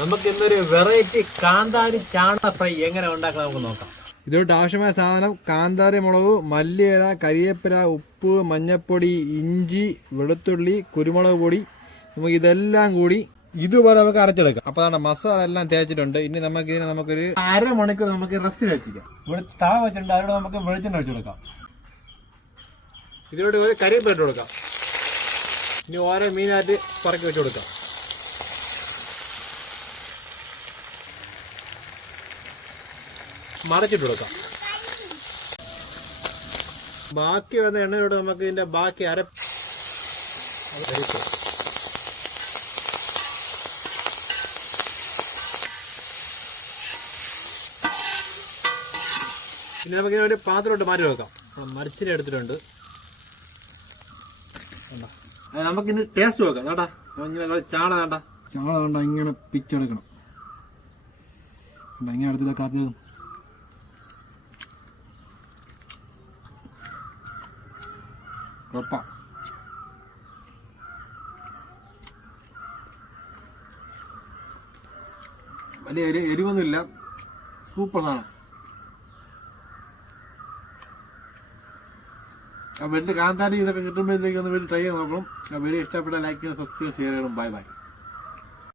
നമുക്ക് ഇന്നൊരു വെറൈറ്റി കാന്താരി ചാണ ഫ്രൈ എങ്ങനെ ഉണ്ടാക്കാം നമുക്ക് നോക്കാം. ഇതോട്ട് ആവശ്യമായ സാധനം കാന്താരി മുളക് മല്ലിയില കരിയേപ്പില ഉപ്പ് മഞ്ഞപ്പൊടി ഇഞ്ചി വെളുത്തുള്ളി കുരുമുളക് പൊടി. നമുക്ക് ഇതെല്ലാം കൂടി ഇതുപോലെ നമുക്ക് അരച്ചെടുക്കാം. അപ്പൊ അതാണ് മസാല എല്ലാം തേച്ചിട്ടുണ്ട്. ഇനി നമുക്ക് ഇതിനെ നമുക്കൊരു അരമണിക്കൂർ നമുക്ക് റെസ്റ്റ് വെച്ചിരിക്കാം. ഇവിടെ താ വെച്ചിട്ടുണ്ട്. അതിനോട് നമുക്ക് വെളിച്ചെണ്ണ ഒഴിച്ചു കൊടുക്കാം. ഇതിലോട്ട് ഒരു കരിയേപ്പില ഇട്ട് കൊടുക്കാം. ഇനി ഓരോ മീനായിട്ട് പറക്കി വെച്ച് കൊടുക്കാം. മറച്ചിട്ട് കൊടുക്കാം ബാക്കി വന്ന എണ്ണയോട് നമുക്ക് ഇതിന്റെ ബാക്കി അര പിന്നെ നമുക്ക് ഒരു പാത്രത്തോട്ട് മാറ്റി വെക്കാം. മരിച്ചിരി എടുത്തിട്ടുണ്ട്. നമുക്ക് ഇനി ടേസ്റ്റ് നോക്കാം. ചേട്ടാ ഇങ്ങനെ ചാണ വേണ്ട ചാണ കണ്ട ഇങ്ങനെ പിച്ചെടുക്കണം. ഇങ്ങനെ എടുത്തിട്ടൊക്കെ ആദ്യം ഉറപ്പാ. വലിയ എരി എരിവൊന്നുമില്ല. സൂപ്പർ സാധനം. ആ വീട്ടിൽ കാന്താരി ഇതൊക്കെ കിട്ടുമ്പോഴത്തേക്ക് ഒന്ന് വീട്ടിൽ ട്രൈ ചെയ്ത് നോക്കണം. ആ വീഡിയോ ഇഷ്ടപ്പെട്ട ലൈക്ക് ചെയ്യണം സബ്സ്ക്രൈബ് ചെയ്യണം. Bye bye